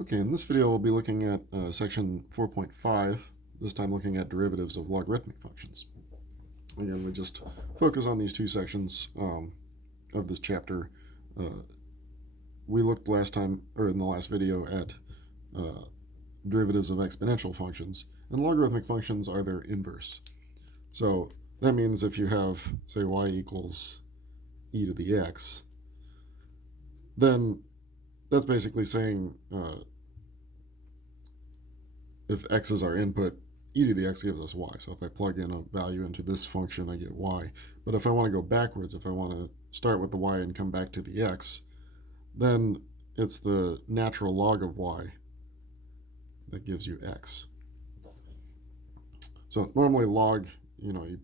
Okay, in this video we'll be looking at section 4.5, this time looking at derivatives of logarithmic functions. Again, we just focus on these two sections of this chapter. We looked last time, or in the last video, at derivatives of exponential functions, and logarithmic functions are their inverse. So that means if you have, say, y equals e to the x, then that's basically saying if x is our input, e to the x gives us y. So if I plug in a value into this function, I get y. But if I want to go backwards, if I want to start with the y and come back to the x, then it's the natural log of y that gives you x. So normally log, you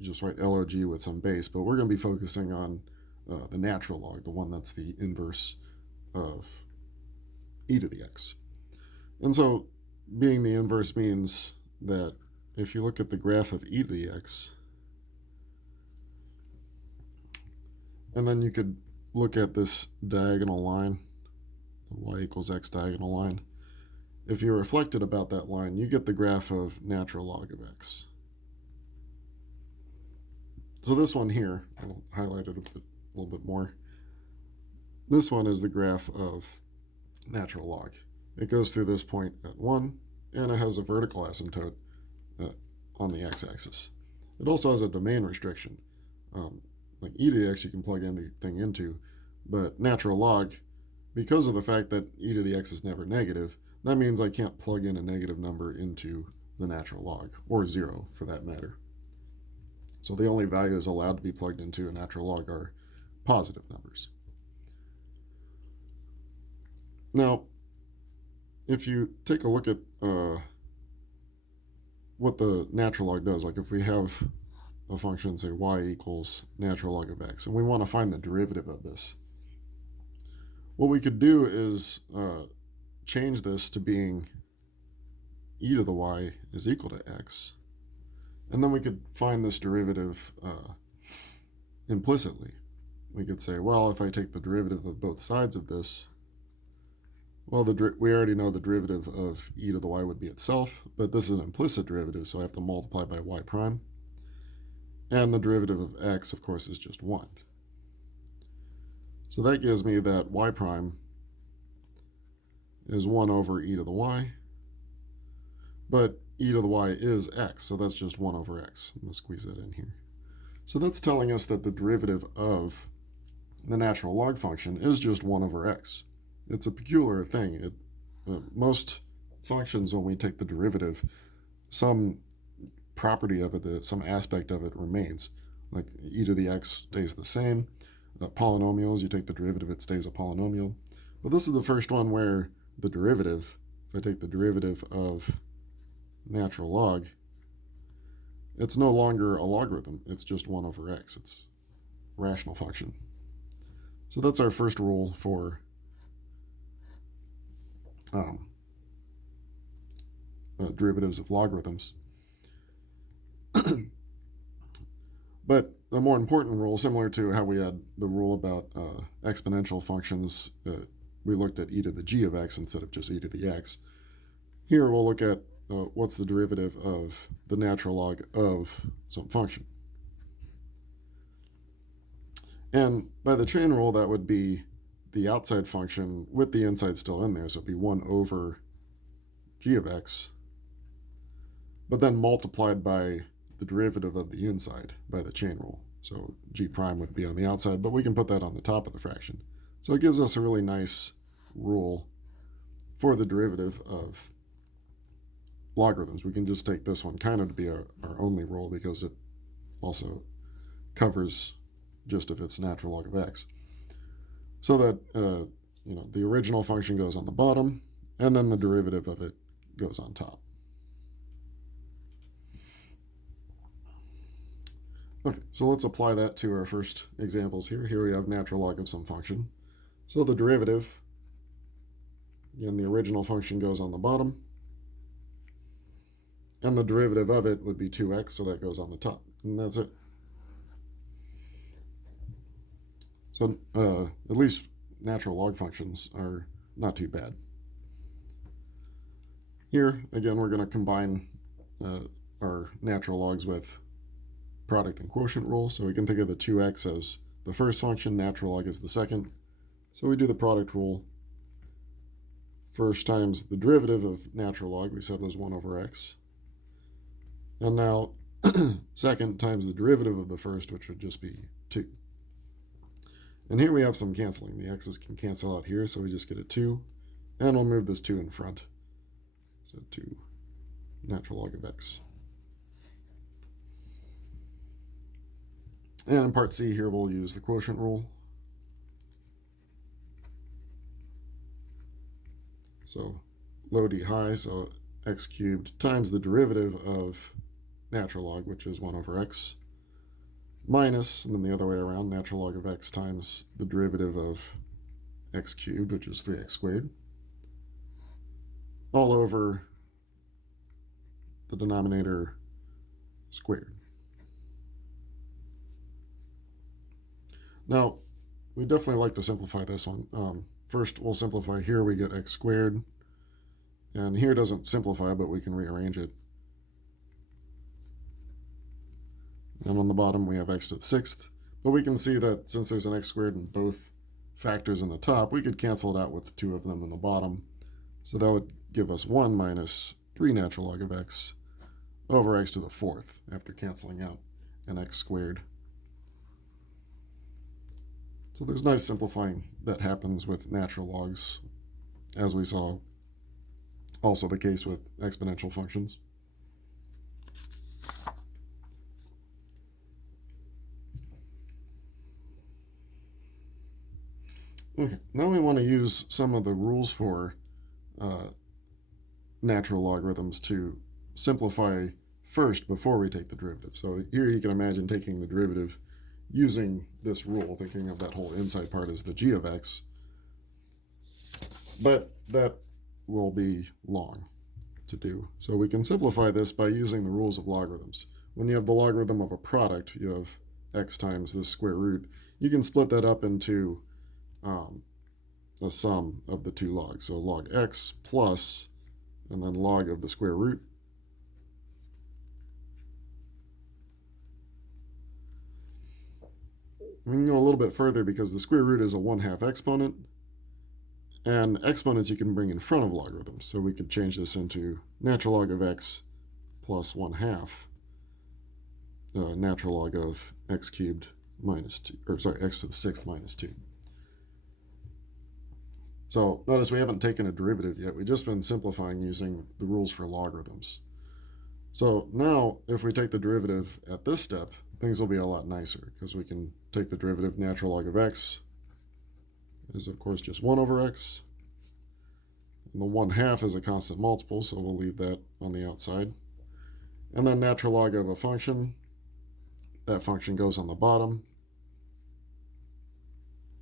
just write log with some base, but we're going to be focusing on the natural log, the one that's the inverse of e to the x. And so being the inverse means that if you look at the graph of e to the x, and then you could look at this diagonal line, the y equals x diagonal line. If you reflected about that line, you get the graph of natural log of x. So this one here, I'll highlight it a little bit more. This one is the graph of natural log. It goes through this point at 1, and it has a vertical asymptote on the x-axis. It also has a domain restriction. Like e to the x you can plug anything into, but natural log, because of the fact that e to the x is never negative, that means I can't plug in a negative number into the natural log, or 0 for that matter. So the only values allowed to be plugged into a natural log are positive numbers. Now, if you take a look at what the natural log does, like if we have a function, say y equals natural log of x, and we want to find the derivative of this, what we could do is change this to being e to the y is equal to x, and then we could find this derivative implicitly. We could say, well, if I take the derivative of both sides of this, well, we already know the derivative of e to the y would be itself, but this is an implicit derivative, so I have to multiply by y prime. And the derivative of x, of course, is just 1. So that gives me that y prime is 1 over e to the y, but e to the y is x, so that's just 1 over x. I'm going to squeeze that in here. So that's telling us that the derivative of the natural log function is just 1 over x. It's a peculiar thing. Most functions, when we take the derivative, some property of it, some aspect of it remains. Like e to the x stays the same. Polynomials, you take the derivative, it stays a polynomial. But this is the first one where the derivative, if I take the derivative of natural log, it's no longer a logarithm. It's just 1 over x. It's a rational function. So that's our first rule for derivatives of logarithms. But the more important rule, similar to how we had the rule about exponential functions, we looked at e to the g of x instead of just e to the x. Here we'll look at what's the derivative of the natural log of some function. And by the chain rule, that would be the outside function with the inside still in there, so it'd be 1 over g of x, but then multiplied by the derivative of the inside by the chain rule. So g prime would be on the outside, but we can put that on the top of the fraction. So it gives us a really nice rule for the derivative of logarithms. We can just take this one kind of to be our only rule because it also covers just if it's natural log of x. So that the original function goes on the bottom, and then the derivative of it goes on top. Okay, so let's apply that to our first examples here. Here we have natural log of some function. So the derivative, again, the original function goes on the bottom, and the derivative of it would be 2x, so that goes on the top, and that's it. So at least natural log functions are not too bad. Here, again, we're going to combine our natural logs with product and quotient rule. So we can think of the 2x as the first function, natural log is the second. So we do the product rule. First times the derivative of natural log, we said was 1 over x. And now second times the derivative of the first, which would just be 2. And here we have some canceling. The x's can cancel out here, so we just get a 2. And we'll move this 2 in front. So 2 natural log of x. And in part C here, we'll use the quotient rule. So low d high, so x cubed times the derivative of natural log, which is 1 over x, minus, and then the other way around, natural log of x times the derivative of x cubed, which is 3x squared, all over the denominator squared. Now, we definitely like to simplify this one. First, we'll simplify here. We get x squared. And here doesn't simplify, but we can rearrange it. And on the bottom, we have x to the 6th. But we can see that since there's an x squared in both factors in the top, we could cancel it out with 2 of them in the bottom. So that would give us 1 minus 3 natural log of x over x to the 4th after canceling out an x squared. So there's nice simplifying that happens with natural logs, as we saw also the case with exponential functions. Okay, now we want to use some of the rules for natural logarithms to simplify first before we take the derivative. So here you can imagine taking the derivative using this rule, thinking of that whole inside part as the g of x. But that will be long to do. So we can simplify this by using the rules of logarithms. When you have the logarithm of a product, you have x times the square root. You can split that up into the sum of the 2 logs. So log x plus, and then log of the square root. We can go a little bit further because the square root is a 1/2 exponent, and exponents you can bring in front of logarithms. So we could change this into natural log of x plus 1/2 natural log of x cubed minus 2, or sorry, x to the 6th minus 2. So notice we haven't taken a derivative yet. We've just been simplifying using the rules for logarithms. So now if we take the derivative at this step, things will be a lot nicer because we can take the derivative. Natural log of x is of course just 1 over x. And the 1/2 is a constant multiple, so we'll leave that on the outside. And then natural log of a function, that function goes on the bottom.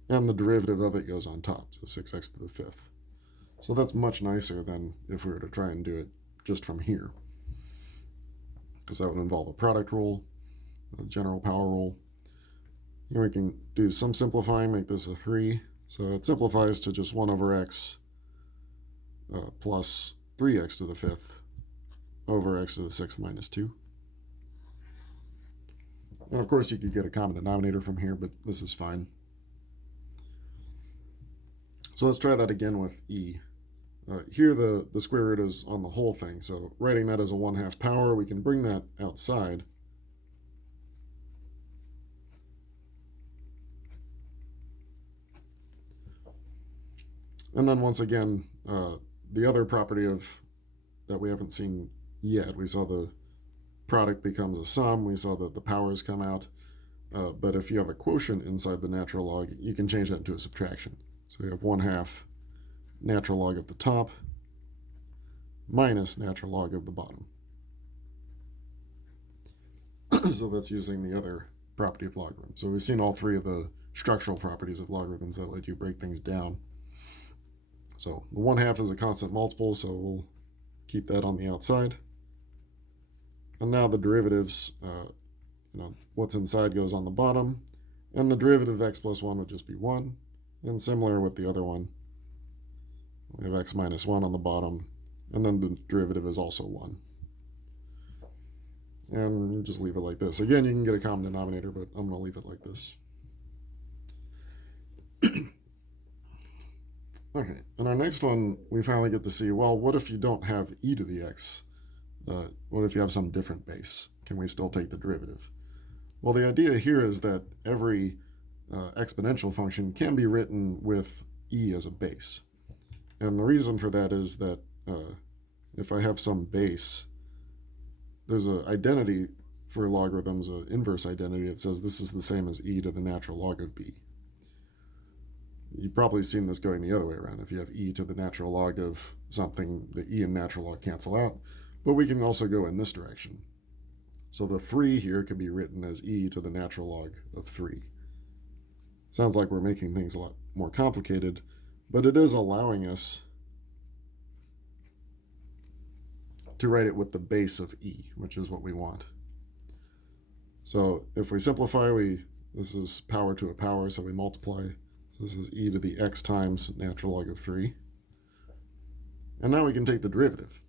And the derivative of it goes on top, so 6x to the 5th. So that's much nicer than if we were to try and do it just from here, because that would involve a product rule, a general power rule. Here we can do some simplifying, make this a 3. So it simplifies to just 1 over x plus 3x to the 5th over x to the 6th minus 2. And of course you could get a common denominator from here, but this is fine. So let's try that again with e. Here the square root is on the whole thing, so writing that as a 1/2 power, we can bring that outside. And then once again, the other property of that we haven't seen yet, we saw the product becomes a sum, we saw that the powers come out, but if you have a quotient inside the natural log, you can change that into a subtraction. So you have 1/2 natural log of the top minus natural log of the bottom. So that's using the other property of logarithms. So we've seen all 3 of the structural properties of logarithms that let you break things down. So the 1/2 is a constant multiple, so we'll keep that on the outside. And now the derivatives, what's inside goes on the bottom, and the derivative of x plus 1 would just be 1. And similar with the other one, we have x minus 1 on the bottom, and then the derivative is also 1. And just leave it like this. Again, you can get a common denominator, but I'm going to leave it like this. Okay, and our next one, we finally get to see, well, what if you don't have e to the x? What if you have some different base? Can we still take the derivative? Well, the idea here is that every exponential function can be written with e as a base. And the reason for that is that if I have some base, there's an identity for logarithms, an inverse identity that says this is the same as e to the natural log of b. You've probably seen this going the other way around. If you have e to the natural log of something, the e and natural log cancel out. But we can also go in this direction. So the 3 here could be written as e to the natural log of 3. Sounds like we're making things a lot more complicated, but it is allowing us to write it with the base of e, which is what we want. So if we simplify, this is power to a power, so we multiply. So this is e to the x times natural log of 3. And now we can take the derivative.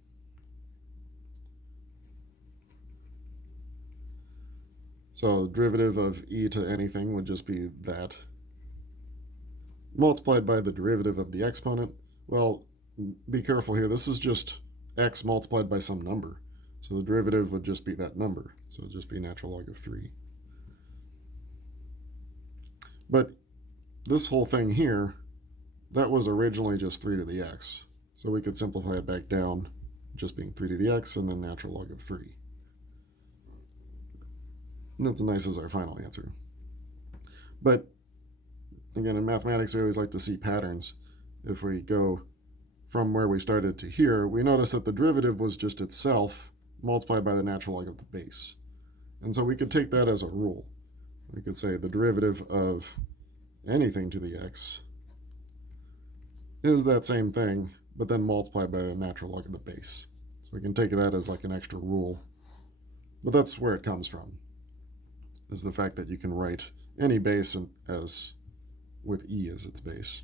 So the derivative of e to anything would just be that, multiplied by the derivative of the exponent. Well, be careful here. This is just x multiplied by some number. So the derivative would just be that number. So it would just be natural log of 3. But this whole thing here, that was originally just 3 to the x. So we could simplify it back down, just being 3 to the x and then natural log of 3. And that's nice as our final answer. But again, in mathematics, we always like to see patterns. If we go from where we started to here, we notice that the derivative was just itself multiplied by the natural log of the base. And so we could take that as a rule. We could say the derivative of anything to the x is that same thing, but then multiplied by the natural log of the base. So we can take that as like an extra rule. But that's where it comes from, is the fact that you can write any base as with e as its base.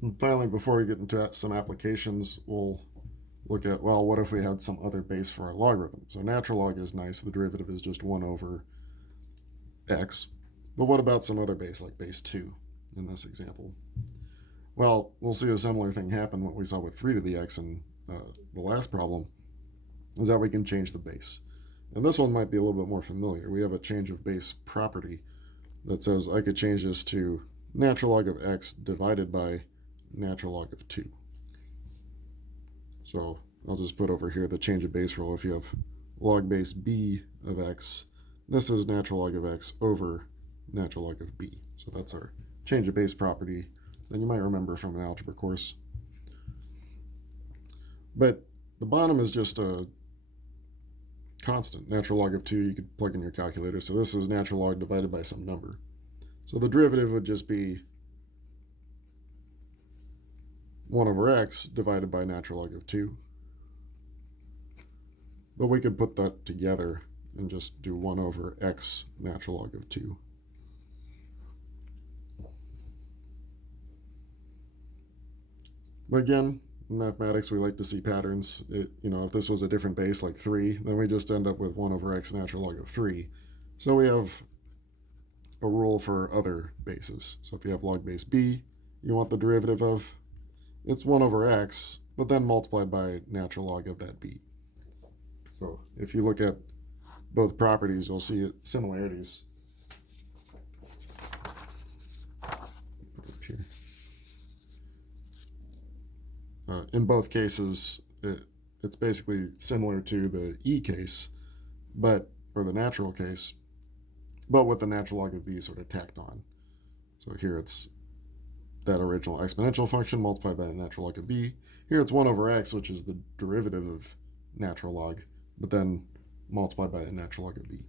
And finally, before we get into some applications, we'll look at, well, what if we had some other base for our logarithm? So natural log is nice. The derivative is just 1 over x. But what about some other base, like base 2 in this example? Well, we'll see a similar thing happen, what we saw with 3 to the x in the last problem, is that we can change the base. And this one might be a little bit more familiar. We have a change of base property that says I could change this to natural log of x divided by natural log of 2. So I'll just put over here the change of base rule. If you have log base b of x, this is natural log of x over natural log of b. So that's our change of base property that you might remember from an algebra course. But the bottom is just a constant. Natural log of 2, you could plug in your calculator. So this is natural log divided by some number. So the derivative would just be 1 over x divided by natural log of 2. But we could put that together and just do 1 over x natural log of 2. But again, in mathematics, we like to see patterns. If this was a different base, like 3, then we just end up with 1 over x natural log of 3. So we have a rule for other bases. So if you have log base b, you want the derivative of, it's 1 over x, but then multiplied by natural log of that b. So if you look at both properties, you'll see similarities. Put it up here. In both cases, it's basically similar to the e case, or the natural case, but with the natural log of b sort of tacked on. So here it's that original exponential function multiplied by the natural log of b. Here it's 1 over x, which is the derivative of natural log, but then multiplied by the natural log of b.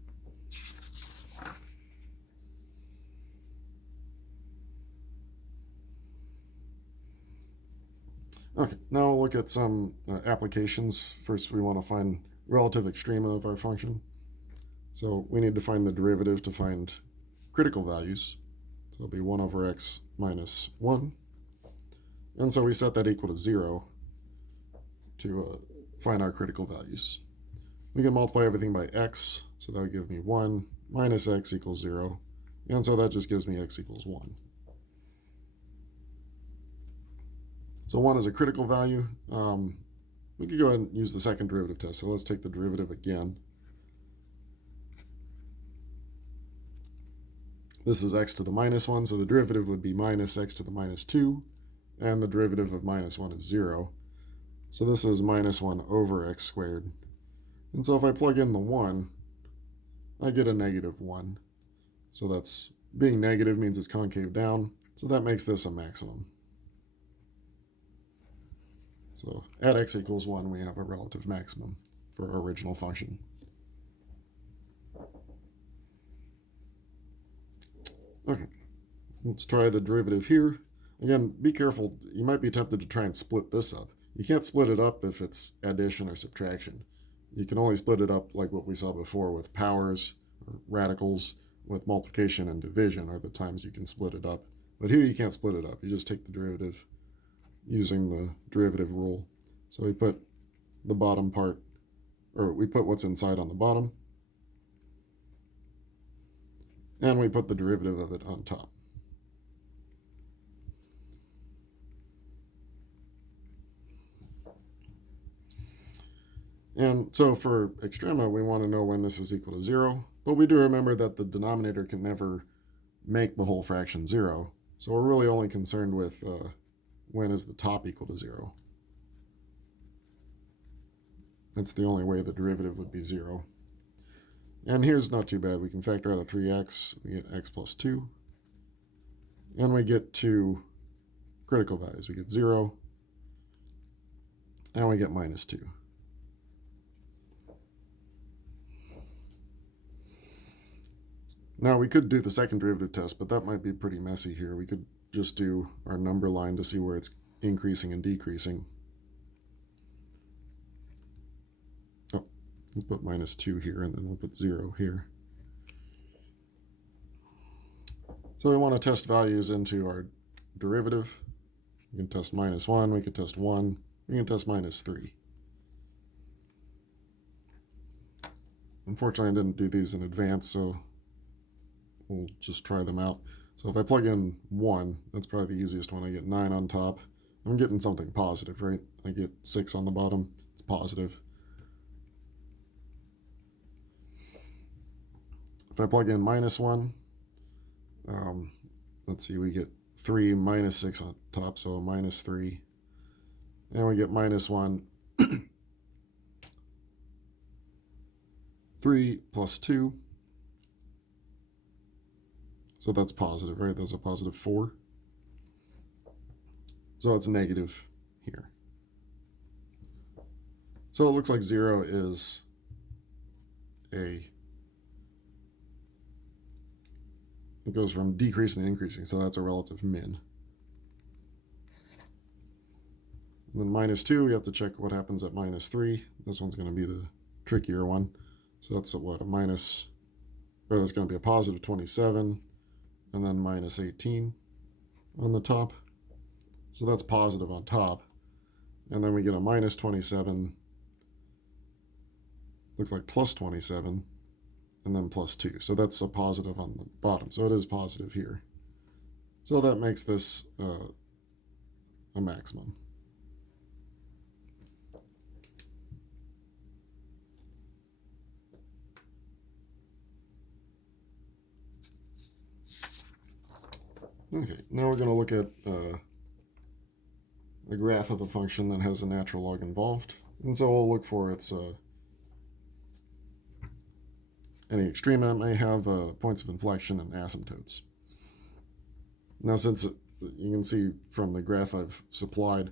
Okay, now we'll look at some applications. First, we want to find relative extrema of our function. So we need to find the derivative to find critical values. So it'll be 1 over x minus 1. And so we set that equal to 0 to find our critical values. We can multiply everything by x, so that would give me 1 minus x equals 0. And so that just gives me x equals 1. So 1 is a critical value. We could go ahead and use the second derivative test. So let's take the derivative again. This is x to the minus 1, so the derivative would be minus x to the minus 2, and the derivative of minus 1 is 0. So this is minus 1 over x squared. And so if I plug in the 1, I get a negative 1. So that's being negative means it's concave down, so that makes this a maximum. So at x equals 1, we have a relative maximum for our original function. Okay, let's try the derivative here. Again, be careful. You might be tempted to try and split this up. You can't split it up if it's addition or subtraction. You can only split it up like what we saw before with powers or radicals. With multiplication and division are the times you can split it up. But here you can't split it up. You just take the derivative using the derivative rule. So we put the bottom part, or we put what's inside on the bottom, and we put the derivative of it on top. And so for extrema, we want to know when this is equal to 0, but we do remember that the denominator can never make the whole fraction 0. So we're really only concerned with when is the top equal to 0. That's the only way the derivative would be 0. And here's not too bad. We can factor out a 3x. We get x plus 2. And we get two critical values. We get 0. And we get minus 2. Now we could do the second derivative test, but that might be pretty messy here. We could just do our number line to see where it's increasing and decreasing. Oh, let's put minus 2 here, and then we'll put 0 here. So we want to test values into our derivative. We can test minus 1, we can test 1, we can test minus 3. Unfortunately, I didn't do these in advance, so we'll just try them out. So if I plug in 1, that's probably the easiest one. I get 9 on top. I'm getting something positive, right? I get 6 on the bottom. It's positive. If I plug in minus 1, let's see, we get 3 minus 6 on top, so a minus 3. And we get minus 1. 3 plus 2. So that's positive, right? That's a positive 4. So it's negative here. So it looks like 0 is it goes from decreasing to increasing, so that's a relative min. And then minus 2, we have to check what happens at minus 3. This one's going to be the trickier one. So that's what, a minus, or that's going to be a positive 27. And then minus 18 on the top. So that's positive on top. And then we get a minus 27. Looks like plus 27. And then plus 2. So that's a positive on the bottom. So it is positive here. So that makes this a maximum. Okay, now we're going to look at a graph of a function that has a natural log involved. And so we'll look for its any extrema. It may have points of inflection and asymptotes. Now, since you can see from the graph I've supplied,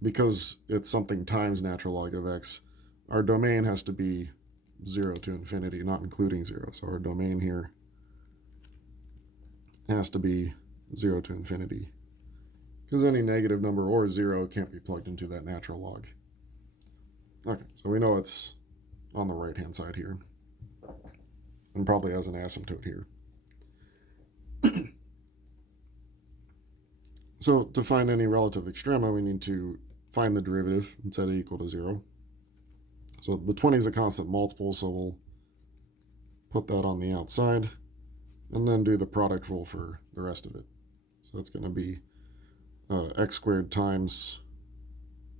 because it's something times natural log of x, our domain has to be 0 to infinity, not including 0. So our domain here has to be 0 to infinity, because any negative number or 0 can't be plugged into that natural log. Okay, so we know it's on the right-hand side here. and probably has an asymptote here. So to find any relative extrema, we need to find the derivative and set it equal to 0. So the 20 is a constant multiple, so we'll put that on the outside and then do the product rule for the rest of it. So that's going to be x squared times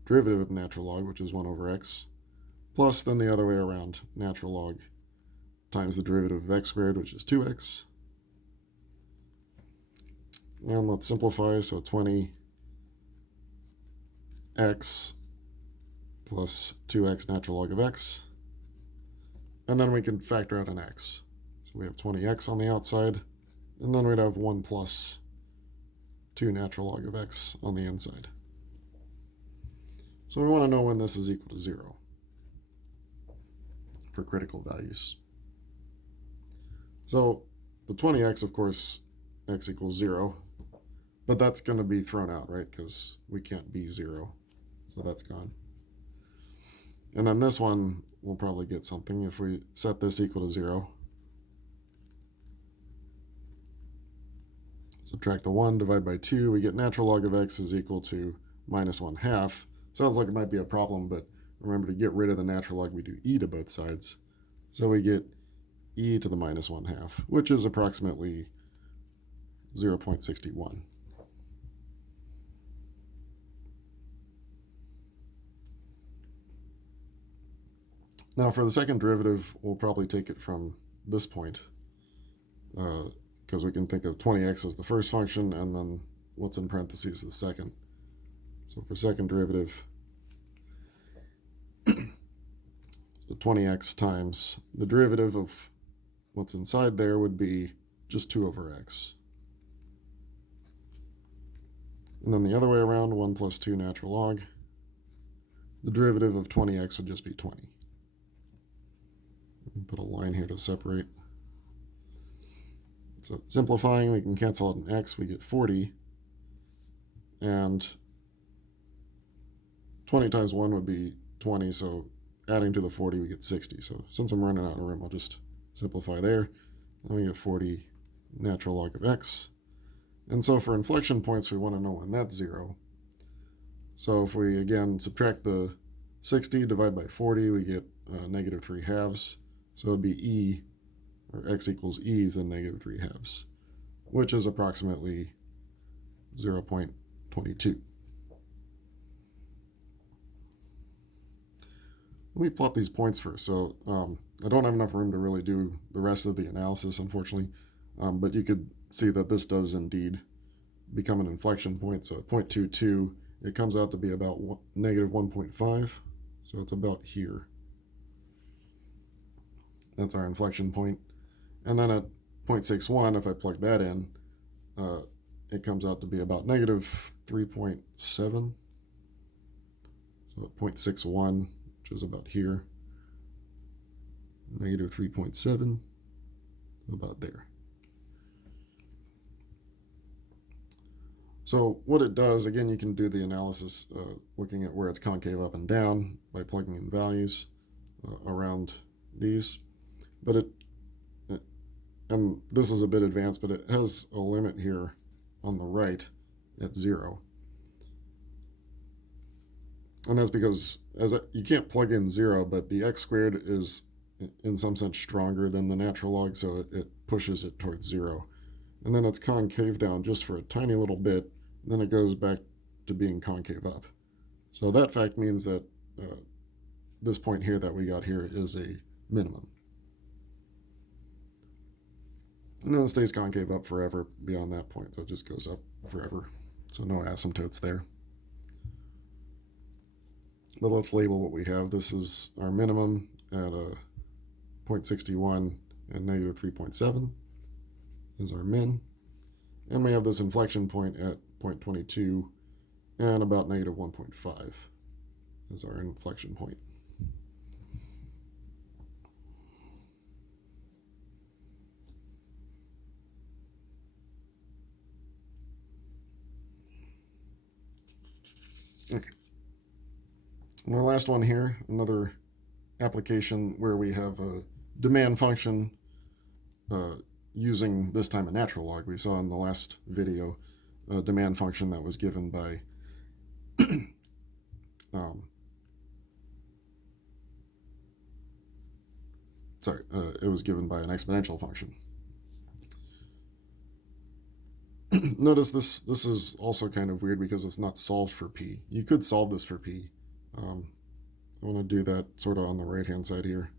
derivative of natural log, which is 1 over x, plus then the other way around, natural log times the derivative of x squared, which is 2x. And let's simplify, so 20x plus 2x natural log of x. And then we can factor out an x. So we have 20x on the outside, and then we'd have 1 plus 2 natural log of x on the inside. So we want to know when this is equal to 0 for critical values. So the 20x, of course, x equals 0, but that's going to be thrown out, right? Because we can't be 0, so that's gone. And then this one, we'll probably get something if we set this equal to 0. Subtract the 1, divide by 2, we get natural log of x is equal to minus 1/2. Sounds like it might be a problem, but remember to get rid of the natural log, we do e to both sides. So we get e to the minus 1/2, which is approximately 0.61. Now for the second derivative, we'll probably take it from this point, because we can think of 20x as the first function, and then what's in parentheses the second. So for second derivative, so 20x times the derivative of what's inside there would be just 2 over x. And then the other way around, 1 plus 2 natural log. The derivative of 20x would just be 20. Put a line here to separate. So simplifying, we can cancel out an x, we get 40. And 20 times 1 would be 20, so adding to the 40, we get 60. So since I'm running out of room, I'll just simplify there. Then we get 40 natural log of x. And so for inflection points, we want to know when that's 0. So if we, again, subtract the 60, divide by 40, we get negative 3/2. So it would be e, or x equals e, is then negative 3/2, which is approximately 0.22. Let me plot these points first. So I don't have enough room to really do the rest of the analysis, unfortunately, but you could see that this does indeed become an inflection point. So at 0.22, it comes out to be about negative 1.5, so it's about here. That's our inflection point. And then at 0.61, if I plug that in, it comes out to be about negative 3.7. So at 0.61, which is about here, negative 3.7, about there. So what it does, again, you can do the analysis looking at where it's concave up and down by plugging in values around these. But and this is a bit advanced, but it has a limit here on the right at 0. And that's because you can't plug in 0, but the x squared is in some sense stronger than the natural log, so it pushes it towards 0. And then it's concave down just for a tiny little bit, and then it goes back to being concave up. So that fact means that this point here that we got here is a minimum. And then it stays concave up forever beyond that point, so it just goes up forever. So no asymptotes there. But let's label what we have. This is our minimum at 0.61 and negative 3.7 is our min. And we have this inflection point at 0.22 and about negative 1.5 is our inflection point. Okay. And our last one here, another application where we have a demand function using this time a natural log. We saw in the last video a demand function that was given by it was given by an exponential function. Notice this is also kind of weird because it's not solved for p. You could solve this for p. I want to do that sort of on the right hand side here.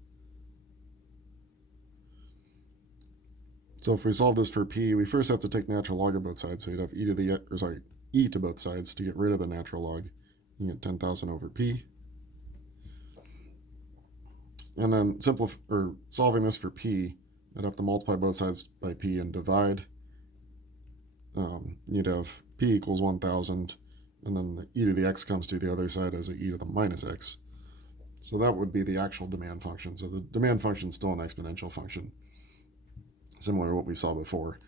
So if we solve this for p, we first have to take natural log of both sides. So you'd have e to both sides to get rid of the natural log. You get 10,000 over p. And then solving this for p, I'd have to multiply both sides by p and divide. You'd have p equals 1,000, and then the e to the x comes to the other side as a e to the minus x. So that would be the actual demand function. So the demand function is still an exponential function, similar to what we saw before.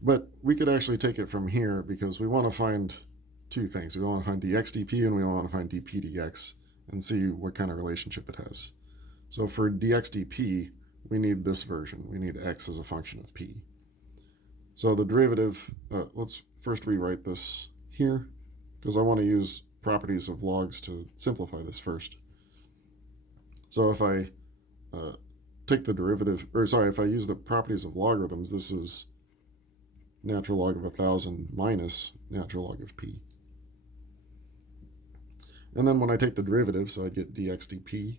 But we could actually take it from here because we want to find two things. We want to find dx dp and we want to find dp dx and see what kind of relationship it has. So for dx dp, we need this version. We need x as a function of p. So the derivative, let's first rewrite this here because I want to use properties of logs to simplify this first. So if I take the derivative, if I use the properties of logarithms, this is natural log of 1,000 minus natural log of p. And then when I take the derivative, so I get dx dp,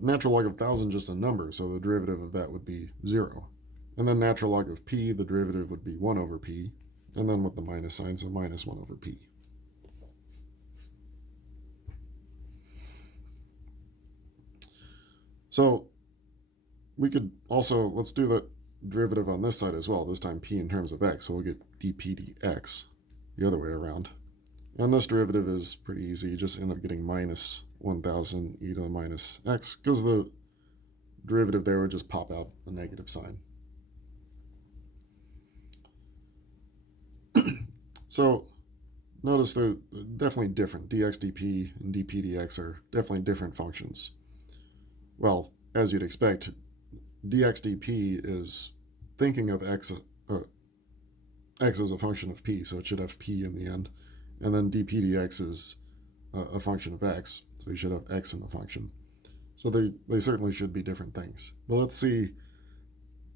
natural log of 1,000 just a number, so the derivative of that would be 0. And then natural log of p, the derivative would be 1 over p, and then with the minus sign, so minus 1 over p. So we could also, let's do the derivative on this side as well, this time p in terms of x, so we'll get dp dx the other way around. And this derivative is pretty easy, you just end up getting minus 1,000 e to the minus x, because the derivative there would just pop out a negative sign. So notice they're definitely different. Dx dp and dp dx are definitely different functions. Well, as you'd expect, dx dp is thinking of x as a function of p, so it should have p in the end. And then dp dx is a function of x, so you should have x in the function. So they certainly should be different things. But let's see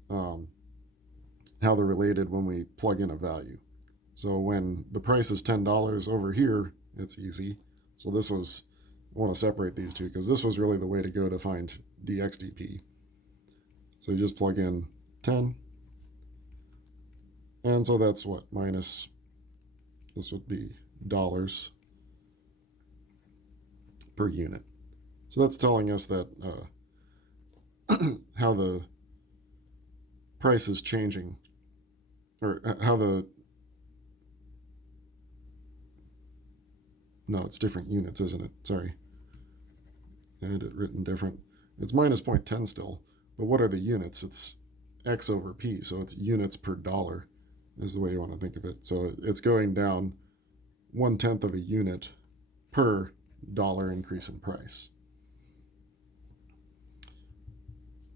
how they're related when we plug in a value. So when the price is $10 over here, it's easy. So I want to separate these two because this was really the way to go to find dx dp. So you just plug in 10. And so that's what? Minus, this would be dollars per unit. So that's telling us that how the price is changing, or how no, it's different units, isn't it? Sorry. I had it written different. It's minus 0.10 still, but what are the units? It's x over p, so it's units per dollar is the way you want to think of it. So it's going down 1/10 of a unit per dollar increase in price.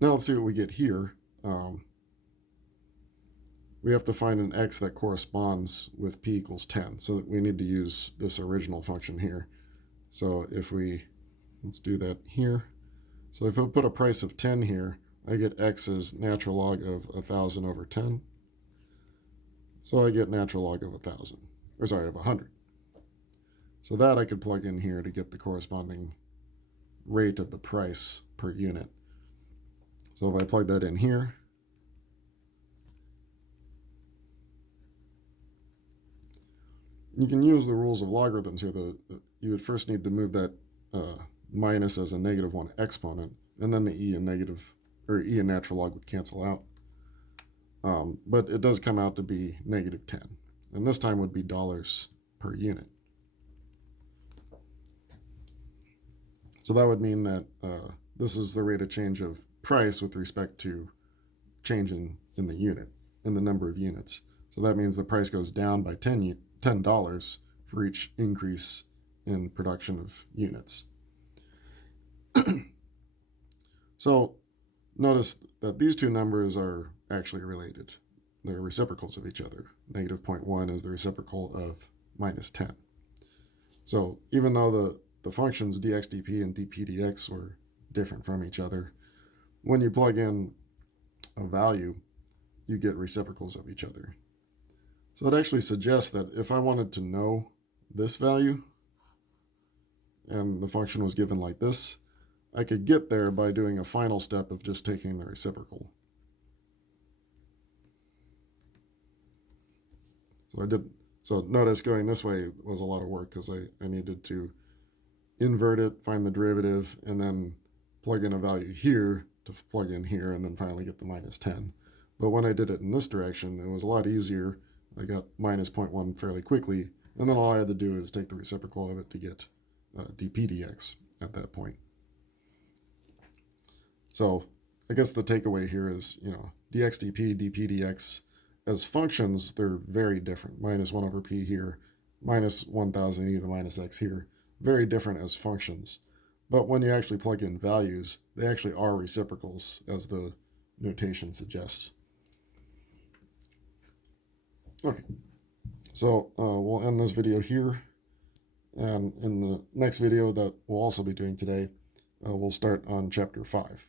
Now let's see what we get here. We have to find an x that corresponds with p equals 10. So we need to use this original function here. So let's do that here. So if I put a price of 10 here, I get x as natural log of 1,000 over 10. So I get natural log of 100. So that I could plug in here to get the corresponding rate of the price per unit. So if I plug that in here, you can use the rules of logarithms here. You would first need to move that minus as a -1 exponent, and then the e and natural log would cancel out. But it does come out to be -10, and this time would be dollars per unit. So that would mean that this is the rate of change of price with respect to change in the unit, in the number of units. So that means the price goes down by $10 for each increase in production of units. So notice that these two numbers are actually related. They're reciprocals of each other. Negative 0.1 is the reciprocal of minus 10. So even though the functions dx dp and dp dx were different from each other, when you plug in a value, you get reciprocals of each other. So it actually suggests that if I wanted to know this value, and the function was given like this, I could get there by doing a final step of just taking the reciprocal. So notice going this way was a lot of work because I needed to invert it, find the derivative, and then plug in a value here to plug in here, and then finally get the minus 10. But when I did it in this direction, it was a lot easier. I got minus 0.1 fairly quickly, and then all I had to do is take the reciprocal of it to get dp dx at that point. So I guess the takeaway here is, dx dp, dp dx, as functions, they're very different. Minus 1 over p here, minus 1000 e to the minus x here. Very different as functions. But when you actually plug in values, they actually are reciprocals, as the notation suggests. Okay, so we'll end this video here. And in the next video that we'll also be doing today, we'll start on chapter 5.